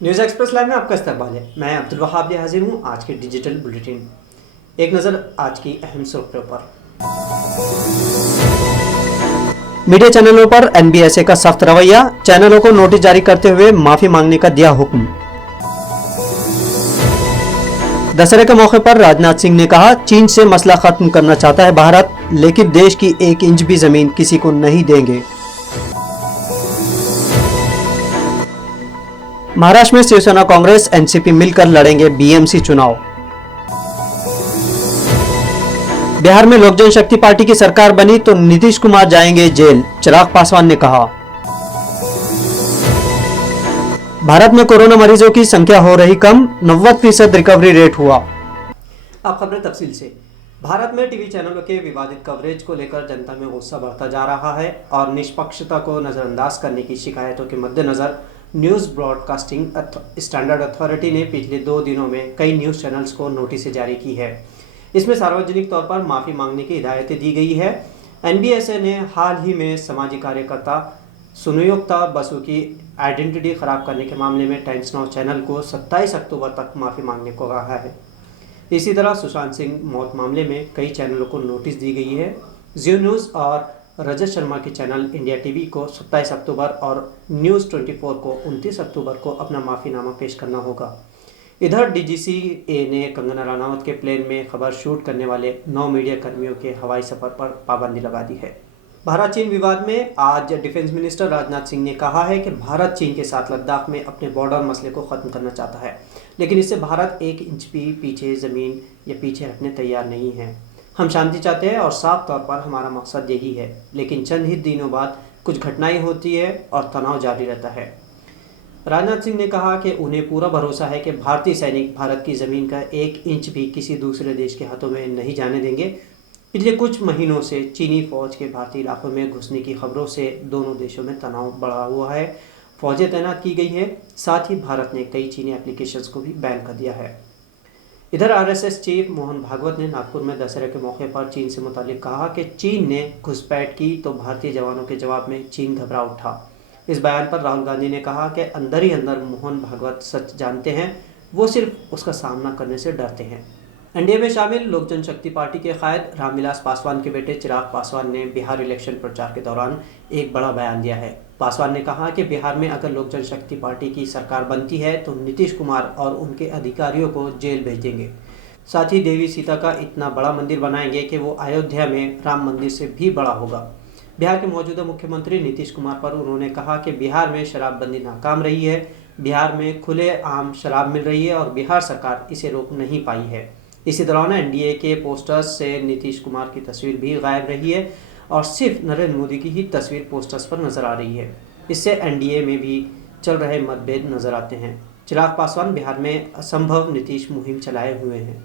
News express live में आपका इस्तकबाल है। मैं अब्दुल वहाब हाजिर हूँ आज के डिजिटल बुलेटिन। एक नज़र आज की अहम सुर्खियों पर। मीडिया चैनलों पर एनबीएसए का सख्त रवैया, चैनलों को नोटिस जारी करते हुए माफी मांगने का दिया हुक्म। दशहरे के मौके पर राजनाथ सिंह ने कहा, चीन से मसला खत्म करना चाहता है भारत, लेकिन देश की 1 इंच भी जमीन किसी को नहीं देंगे। महाराष्ट्र में शिवसेना कांग्रेस एनसीपी मिलकर लड़ेंगे बीएमसी चुनाव। बिहार में लोक जनशक्ति पार्टी की सरकार बनी तो नीतीश कुमार जाएंगे जेल, चिराग पासवान ने कहा। भारत में कोरोना मरीजों की संख्या हो रही कम, 90% रिकवरी रेट हुआ। अब खबरें तफसील से। भारत में टीवी चैनलों के विवादित कवरेज को लेकर जनता में गुस्सा बढ़ता जा रहा है और निष्पक्षता को नज़रअंदाज करने की शिकायतों के मद्देनज़र न्यूज़ ब्रॉडकास्टिंग स्टैंडर्ड अथॉरिटी ने पिछले 2 दिनों में कई न्यूज़ चैनल्स को नोटिस जारी की है। इसमें सार्वजनिक तौर पर माफ़ी मांगने की हिदायतें दी गई है। एनबीएसए ने हाल ही में समाजी कार्यकर्ता सुनियोक्ता बसु की आइडेंटिटी खराब करने के मामले में टाइम्स नाउ चैनल को 27 अक्टूबर तक माफ़ी मांगने को कहा है। इसी तरह सुशांत सिंह मौत मामले में कई चैनलों को नोटिस दी गई है। जियो न्यूज़ और रजत शर्मा के चैनल इंडिया टीवी को 27 अक्टूबर और न्यूज़ 24 को 29 अक्टूबर को अपना माफ़ीनामा पेश करना होगा। इधर डीजीसीए ने कंगना रनावत के प्लेन में खबर शूट करने वाले 9 मीडिया कर्मियों के हवाई सफ़र पर पाबंदी लगा दी है। भारत चीन विवाद में आज डिफेंस मिनिस्टर राजनाथ सिंह ने कहा है कि भारत चीन के साथ लद्दाख में अपने बॉर्डर मसले को ख़त्म करना चाहता है, लेकिन इससे भारत 1 इंच भी पीछे ज़मीन या पीछे हटने तैयार नहीं है। हम शांति चाहते हैं और साफ तौर पर हमारा मकसद यही है, लेकिन चंद ही दिनों बाद कुछ घटनाएं होती है और तनाव जारी रहता है। राजनाथ सिंह ने कहा कि उन्हें पूरा भरोसा है कि भारतीय सैनिक भारत की ज़मीन का 1 इंच भी किसी दूसरे देश के हाथों में नहीं जाने देंगे। पिछले कुछ महीनों से चीनी फौज के भारतीय इलाकों में घुसने की खबरों से दोनों देशों में तनाव बढ़ा हुआ है। फौजें तैनात की गई है, साथ ही भारत ने कई चीनी एप्लीकेशंस को भी बैन कर दिया है। इधर आरएसएस चीफ मोहन भागवत ने नागपुर में दशहरे के मौके पर चीन से मुतालिक कहा कि चीन ने घुसपैठ की तो भारतीय जवानों के जवाब में चीन घबरा उठा। इस बयान पर राहुल गांधी ने कहा कि अंदर ही अंदर मोहन भागवत सच जानते हैं, वो सिर्फ उसका सामना करने से डरते हैं। एनडीए में शामिल लोक जनशक्ति पार्टी के कायद रामविलास पासवान के बेटे चिराग पासवान ने बिहार इलेक्शन प्रचार के दौरान एक बड़ा बयान दिया है। पासवान ने कहा कि बिहार में अगर लोक जनशक्ति पार्टी की सरकार बनती है तो नीतीश कुमार और उनके अधिकारियों को जेल भेज देंगे। साथ ही देवी सीता का इतना बड़ा मंदिर बनाएंगे कि वो अयोध्या में राम मंदिर से भी बड़ा होगा। बिहार के मौजूदा मुख्यमंत्री नीतीश कुमार पर उन्होंने कहा कि बिहार में शराबबंदी नाकाम रही है, बिहार में खुले आम शराब मिल रही है और बिहार सरकार इसे रोक नहीं पाई है। इसी दौरान एनडीए के पोस्टर्स से नीतीश कुमार की तस्वीर भी गायब रही है और सिर्फ नरेंद्र मोदी की ही तस्वीर पोस्टर्स पर नजर आ रही है। इससे एनडीए में भी चल रहे मतभेद नजर आते हैं। चिराग पासवान बिहार में असंभव नीतीश मुहिम चलाए हुए हैं।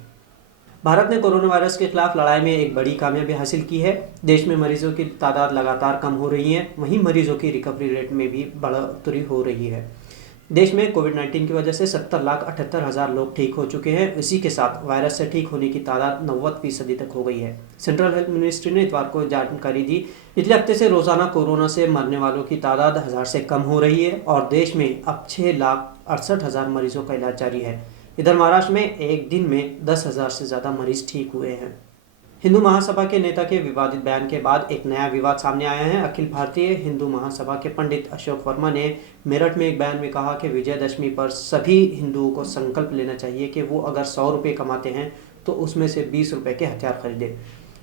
भारत ने कोरोना वायरस के खिलाफ लड़ाई में एक बड़ी कामयाबी हासिल की है। देश में मरीजों की तादाद लगातार कम हो रही है, वहीं मरीजों की रिकवरी रेट में भी बढ़ोतरी हो रही है। देश में कोविड-19 की वजह से 70,78,000 लोग ठीक हो चुके हैं। इसी के साथ वायरस से ठीक होने की तादाद 90% तक हो गई है। सेंट्रल हेल्थ मिनिस्ट्री ने इतवार को जानकारी दी, पिछले हफ्ते से रोजाना कोरोना से मरने वालों की तादाद 1000 से कम हो रही है और देश में अब 6,68,000 मरीजों का इलाज जारी है। इधर महाराष्ट्र में एक दिन में 10,000 से ज़्यादा मरीज ठीक हुए हैं। हिंदू महासभा के नेता के विवादित बयान के बाद एक नया विवाद सामने आया है। अखिल भारतीय हिंदू महासभा के पंडित अशोक वर्मा ने मेरठ में एक बयान में कहा कि विजयदशमी पर सभी हिंदुओं को संकल्प लेना चाहिए कि वो अगर 100 रुपये कमाते हैं तो उसमें से 20 रुपये के हथियार खरीदें।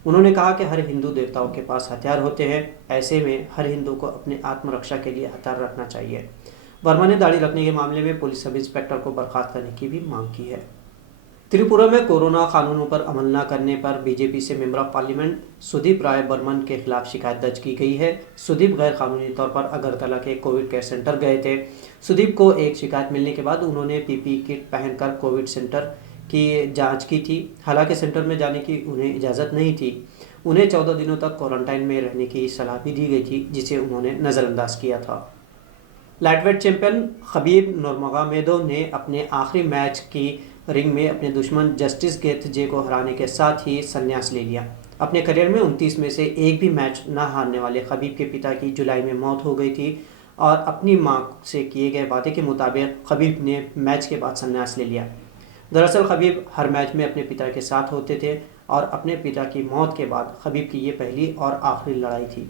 उन्होंने कहा कि हर हिंदू देवताओं के पास हथियार होते हैं, ऐसे में हर हिंदू को अपने आत्मरक्षा के लिए हथियार रखना चाहिए। वर्मा ने दाढ़ी रखने के मामले में पुलिस सब इंस्पेक्टर को बर्खास्त करने की भी मांग की है। त्रिपुरा में कोरोना कानूनों पर अमल न करने पर बीजेपी से मेंबर ऑफ पार्लियामेंट सुदीप राय बर्मन के खिलाफ शिकायत दर्ज की गई है। सुदीप गैर कानूनी तौर पर अगरतला के कोविड केयर सेंटर गए थे। सुदीप को एक शिकायत मिलने के बाद उन्होंने पीपीई किट पहनकर कोविड सेंटर की जांच की थी। हालांकि सेंटर में जाने की उन्हें इजाज़त नहीं थी। उन्हें 14 दिनों तक क्वारंटाइन में रहने की सलाह भी दी गई थी, जिसे उन्होंने नज़रअंदाज किया था। लाइटवेट चैंपियन खबीब नूरमगोमेदोव ने अपने आखिरी मैच की रिंग में अपने दुश्मन जस्टिस गेथजे को हराने के साथ ही संन्यास ले लिया। अपने करियर में 29 में से एक भी मैच न हारने वाले खबीब के पिता की जुलाई में मौत हो गई थी और अपनी मां से किए गए वादे के मुताबिक खबीब ने मैच के बाद संन्यास ले लिया। दरअसल खबीब हर मैच में अपने पिता के साथ होते थे और अपने पिता की मौत के बाद खबीब की ये पहली और आखिरी लड़ाई थी।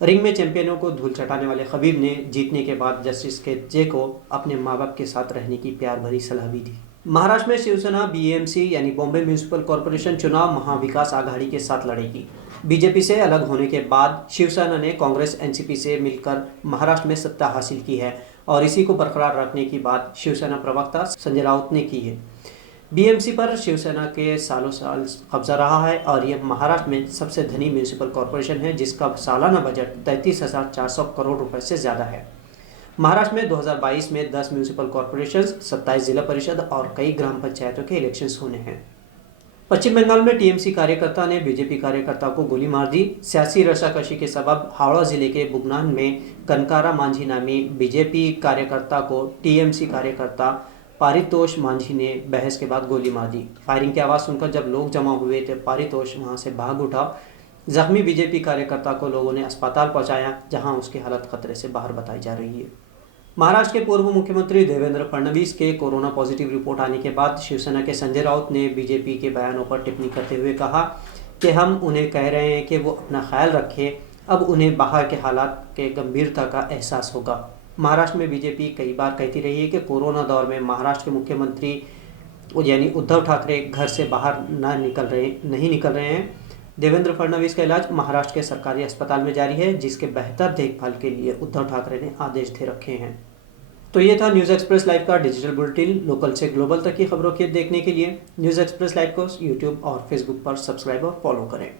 रिंग में चैंपियनों को धूल चटाने वाले खबीब ने जीतने के बाद जस्टिस केजे को अपने मां बाप के साथ रहने की प्यार भरी सलाह भी दी। महाराष्ट्र में शिवसेना बीएमसी यानी बॉम्बे म्यूनिसिपल कॉरपोरेशन चुनाव महाविकास आघाड़ी के साथ लड़ेगी। बीजेपी से अलग होने के बाद शिवसेना ने कांग्रेस एनसीपी से मिलकर महाराष्ट्र में सत्ता हासिल की है और इसी को बरकरार रखने की बात शिवसेना प्रवक्ता संजय राउत ने की है। बीएमसी पर शिवसेना के सालों साल कब्जा रहा है और यह महाराष्ट्र में सबसे धनी म्यूनिसिपल कॉरपोरेशन है जिसका सालाना बजट 33,400 करोड़ रुपए से ज़्यादा है। महाराष्ट्र में 2022 में 10 म्यूनिसिपल कॉरपोरेशन, 27 जिला परिषद और कई ग्राम पंचायतों के इलेक्शंस होने हैं। पश्चिम बंगाल में टीएमसी कार्यकर्ता ने बीजेपी कार्यकर्ता को गोली मार दी। सियासी रस्साकशी के सबब हावड़ा जिले के बुगनान में कनकारा मांझी नामी बीजेपी कार्यकर्ता को टीएमसी कार्यकर्ता पारितोष मांझी ने बहस के बाद गोली मार दी। फायरिंग की आवाज़ सुनकर जब लोग जमा हुए तो पारितोष वहां से भाग उठा। जख्मी बीजेपी कार्यकर्ता को लोगों ने अस्पताल पहुंचाया जहां उसकी हालत खतरे से बाहर बताई जा रही है। महाराष्ट्र के पूर्व मुख्यमंत्री देवेंद्र फडणवीस के कोरोना पॉजिटिव रिपोर्ट आने के बाद शिवसेना के संजय राउत ने बीजेपी के बयानों पर टिप्पणी करते हुए कहा कि हम उन्हें कह रहे हैं कि वो अपना ख्याल रखें, अब उन्हें बाहर के हालात के गंभीरता का एहसास होगा। महाराष्ट्र में बीजेपी कई बार कहती रही है कि कोरोना दौर में महाराष्ट्र के मुख्यमंत्री यानी उद्धव ठाकरे घर से बाहर नहीं निकल रहे हैं। देवेंद्र फडणवीस का इलाज महाराष्ट्र के सरकारी अस्पताल में जारी है जिसके बेहतर देखभाल के लिए उद्धव ठाकरे ने आदेश दे रखे हैं। तो ये था न्यूज़ एक्सप्रेस लाइव का डिजिटल बुलेटिन। लोकल से ग्लोबल तक की खबरों के देखने के लिए न्यूज़ एक्सप्रेस लाइव को यूट्यूब और फेसबुक पर सब्सक्राइब और फॉलो करें।